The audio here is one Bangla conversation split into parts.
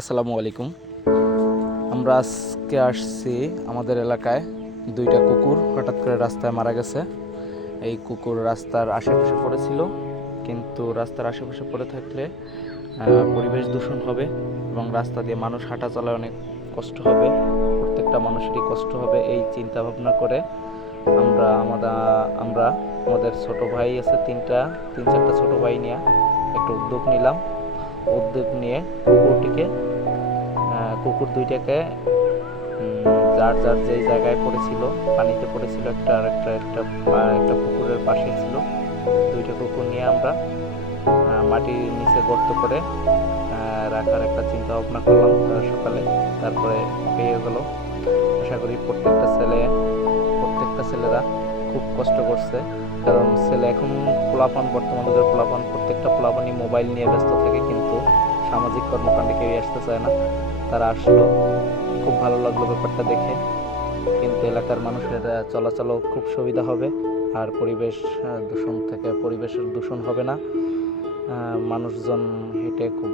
আসসালামু আলাইকুম। আমরা আজকে আসছি আমাদের এলাকায় দুইটা কুকুর হঠাৎ করে রাস্তায় মারা গেছে। এই কুকুর রাস্তার আশেপাশে পড়েছিল, কিন্তু রাস্তার আশেপাশে পড়ে থাকলে পরিবেশ দূষণ হবে এবং রাস্তা দিয়ে মানুষ হাঁটা চলায় অনেক কষ্ট হবে, প্রত্যেকটা মানুষেরই কষ্ট হবে এই চিন্তা ভাবনা করে আমরা আমাদের আমরা আমাদের ছোট ভাই আছে তিনটা, তিন চারটা ছোট ভাই নিয়ে একটা উদ্যোগ নিলাম। উদ্যোগ নিয়ে কুকুরটিকে কুকুর দুইটাকে যার যার যেই জায়গায় পড়েছিল, পানিতে পড়েছিল, একটা আর একটা একটা একটা পুকুরের পাশে ছিল, দুইটা কুকুর নিয়ে আমরা মাটির নিচে গর্ত করে রাখার একটা চিন্তা ভাবনা করলাম সকালে। তারপরে পেয়ে গেল। আশা করি প্রত্যেকটা ছেলে, প্রত্যেকটা ছেলেরা খুব কষ্ট করছে। কারণ ছেলে এখন পোলাপান, বর্তমান যুগের পোলাপান, প্রত্যেকটা পোলাপানই মোবাইল নিয়ে ব্যস্ত থাকে কিন্তু সামাজিক কর্মকাণ্ডে কেউই আসতে চায় না। তারা আসলো, খুব ভালো লাগল ব্যাপারটা দেখে। কিন্তু এলাকার মানুষের চলাচলও খুব সুবিধা হবে। আর পরিবেশ দূষণ থেকে পরিবেশের দূষণ হবে না। মানুষজন হেঁটে খুব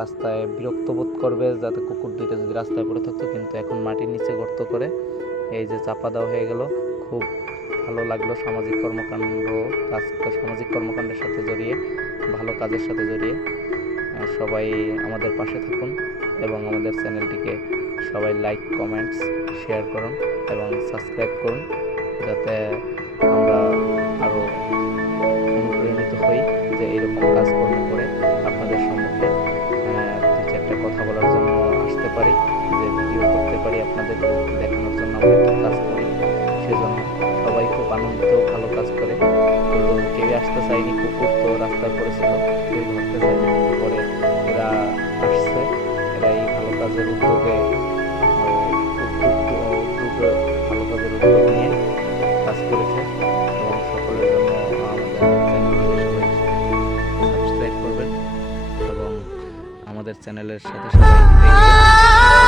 রাস্তায় বিরক্ত বোধ করবে, যাতে কুকুর দুইটা যদি রাস্তায় পড়ে থাকতো। কিন্তু এখন মাটির নিচে গর্ত করে এই যে চাপা দেওয়া হয়ে গেল, খুব ভালো লাগল, সামাজিক কর্মকাণ্ড কাজ, সামাজিক কর্মকাণ্ডের সাথে জড়িয়ে, ভালো কাজের সাথে জড়িয়ে। সবাই আমাদের পাশে থাকুন এবং আমাদের চ্যানেলটিকে সবাই লাইক কমেন্টস শেয়ার করুন এবং সাবস্ক্রাইব করুন যাতে আমরা আরও অনুপ্রাণিত হই যে এরকম কাজকর্ম করে আপনাদের সম্মুখে দু চারটা কথা বলার জন্য আসতে পারি, যে ভিডিও করতে পারি আপনাদের দেখানোর জন্য আমরা কাজ কাজের উদ্যোগে ভালো কাজের উদ্যোগ নিয়ে কাজ করেছে এবং সকলের জন্য এবং আমাদের চ্যানেলের সাথে দেখবেন